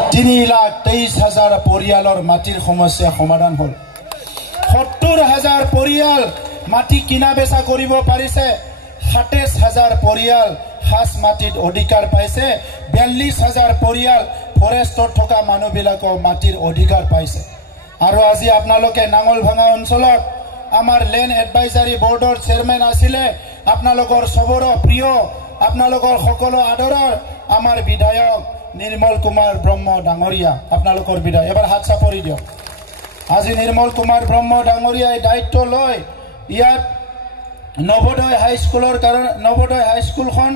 3,23,000 পৰিয়ালৰ মাটিৰ সমস্যা সমাধান হ'ল 70,000 পৰিয়াল মাটি কিনা বেচা কৰিব পাৰিছে 27,000 পৰিয়াল হাস মাটিত অধিকাৰ পাইছে 42,000 পৰিয়াল ফৰেষ্টত থকা মানুহবিলাকৰ মাটিৰ অধিকাৰ পাইছে আৰু আজি আপোনালোকে নাঙলভাঙা অঞ্চলত আমাৰ লেণ্ড এডভাইজাৰী বৰ্ডৰ চেয়াৰমেন আছিলে আপোনালোকৰ সবৰ প্ৰিয় আপোনালোকৰ সকলো আদৰৰ আমাৰ বিধায়ক নিৰ্মল কুমাৰ ব্ৰহ্ম ডাঙৰীয়া আপোনালোকৰ বিধায়ক এবাৰ হাত চাপৰি দিয়ক আজি নিৰ্মল কুমাৰ ব্ৰহ্ম ডাঙৰীয়াই দায়িত্ব লয় ইয়াত নৱোদয় হাইস্কুলৰ কাৰণে নৱোদয় হাইস্কুলখন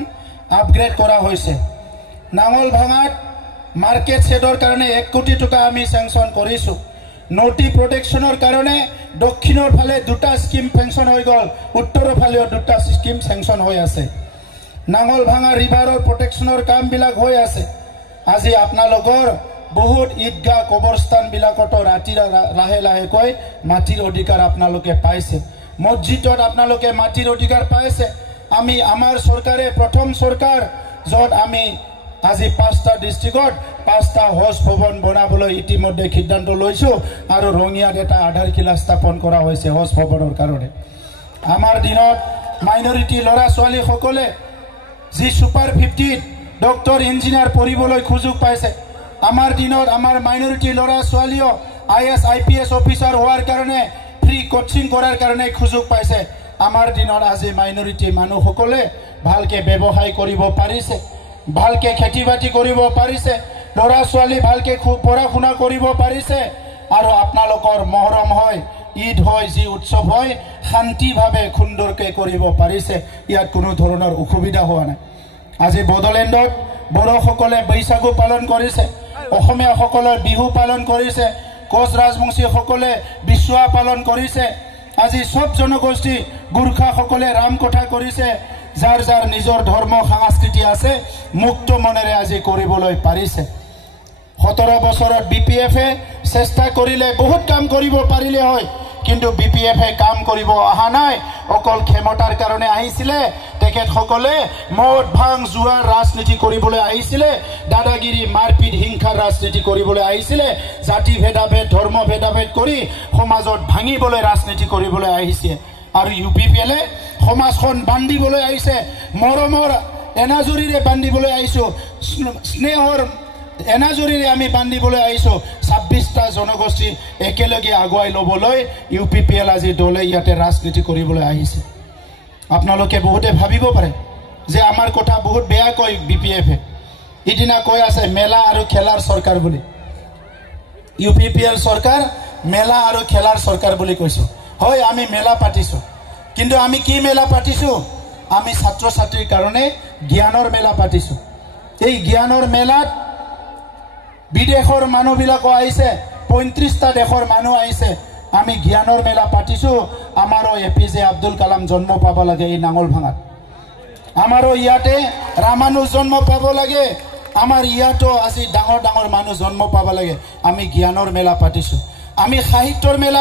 আপগ্ৰেড কৰা হৈছে নাঙলভাঙাত মাৰ্কেট ছেডৰ কাৰণে 1 কোটি টকা আমি চেংচন কৰিছো নটি প্ৰটেকশ্যনৰ কাৰণে দক্ষিণৰ ফালে দুটা স্কিম চেংচন হৈ গল উত্তৰৰ ফালেও দুটা স্কিম চেংচন হৈ আছে নাঙলভাঙা ৰিভাৰৰ প্ৰটেকশ্যনৰ কামবিলাক হৈ আছে আজি আপোনালোকৰ বহুত ঈদগাহ কবৰস্থান বিলাকতো ৰাতি লাহে লাহে কৈ মাটিৰ অধিকাৰ আপোনালোকে পাইছে মছজিদত আপোনালোকে মাটিৰ অধিকাৰ পাইছে আমি আমাৰ চৰকাৰে প্ৰথম চৰকাৰ যত আমি আজি 5টা ডিস্ট্ৰিক্টত 5টা হজ ভৱন বনাবলৈ ইতিমধ্যে সিদ্ধান্ত লৈছো আৰু ৰঙিয়াত এটা আধাৰশিলা স্থাপন কৰা হৈছে হজ ভৱনৰ কাৰণে আমাৰ দিনত মাইনৰিটি লৰা ছোৱালী সকলে যি সুপাৰ 50 ডক্টৰ ইঞ্জিনিয়াৰ পঢ়িবলৈ সুযোগ পাইছে আমাৰ দিনত আমাৰ মাইনৰিটি লৰা ছোৱালীও IAS IPS অফিচাৰ হোৱাৰ কাৰণে ফ্ৰী কোচিং কৰাৰ কাৰণে সুযোগ পাইছে আমাৰ দিনত আজি মাইনৰিটি মানুহ সকলে ভালকে ব্যৱসায় কৰিব পাৰিছে ভালকে খেতি বাতি কৰিব পাৰিছে লৰা ছোৱালী ভালকে পঢ়া শুনা কৰিব পাৰিছে আৰু আপোনালোকৰ মহৰম হয় ঈদ হয় যি উৎসৱ হয় শান্তিভাৱে সুন্দৰকৈ কৰিব পাৰিছে ইয়াত কোনো ধৰণৰ অসুবিধা হোৱা নাই আজি বড়োলেণ্ডত বড়োসকলে বৈশাগু পালন কৰিছে অসমীয়াসকলৰ বিহু পালন কৰিছে কোচ ৰাজবংশীসকলে বিশ্বৱা পালন কৰিছে আজি সব জনগোষ্ঠী গুৰখাসকলে ৰাম কথা কৰিছে যাৰ যাৰ নিজৰ ধৰ্ম সংস্কৃতি আছে মুক্ত মনেৰে আজি কৰিবলৈ পাৰিছে 17 বছৰত BPF চেষ্টা কৰিলে বহুত কাম কৰিব পাৰিলে হয় কিন্তু BPF কাম কৰিব অহা নাই অকল ক্ষমতাৰ কাৰণে আহিছিলে তেখেত সকলে মদ ভাং জুৱাৰ ৰাজনীতি কৰিবলৈ আহিছিলে দাদাগিৰি মাৰপিট হিংসাৰ ৰাজনীতি কৰিবলৈ আহিছিলে জাতি ভেদাভেদ ধৰ্ম ভেদাভেদ কৰি সমাজত ভাঙিবলৈ ৰাজনীতি কৰিবলৈ আহিছে আৰু UPPL সমাজখন বান্ধিবলৈ আহিছে মৰমৰ এনাজৰিৰে বান্ধিবলৈ আহিছো স্নেহৰ এনাজৰিৰে আমি বান্ধিবলৈ আহিছো 26টা জনগোষ্ঠী একেলগে আগুৱাই ল'বলৈ UPPL আজি দলে ইয়াতে ৰাজনীতি কৰিবলৈ আহিছে আপোনালোকে বহুতে ভাবিব পাৰে যে আমাৰ কথা বহুত বেয়া কয় BPF ইদিনা কৈ আছে মেলা আৰু খেলাৰ চৰকাৰ বুলি UPPL চৰকাৰ মেলা আৰু খেলাৰ চৰকাৰ বুলি কৈছো হয় আমি মেলা পাতিছো কিন্তু আমি কি মেলা পাতিছো আমি ছাত্ৰ ছাত্ৰীৰ কাৰণে জ্ঞানৰ মেলা পাতিছো এই জ্ঞানৰ মেলাত বিদেশৰ মানুহবিলাক আহিছে 35টা দেশৰ মানুহ আহিছে আমি জ্ঞানৰ মেলা পাতিছো আমাৰো APJ আব্দুল কালাম জন্ম পাব লাগে এই নাঙলভাঙাত আমাৰো ইয়াতে ৰামানুজ জন্ম পাব লাগে আমাৰ ইয়াতো আজি ডাঙৰ ডাঙৰ মানুহ জন্ম পাব লাগে আমি জ্ঞানৰ মেলা পাতিছো আমি সাহিত্যৰ মেলা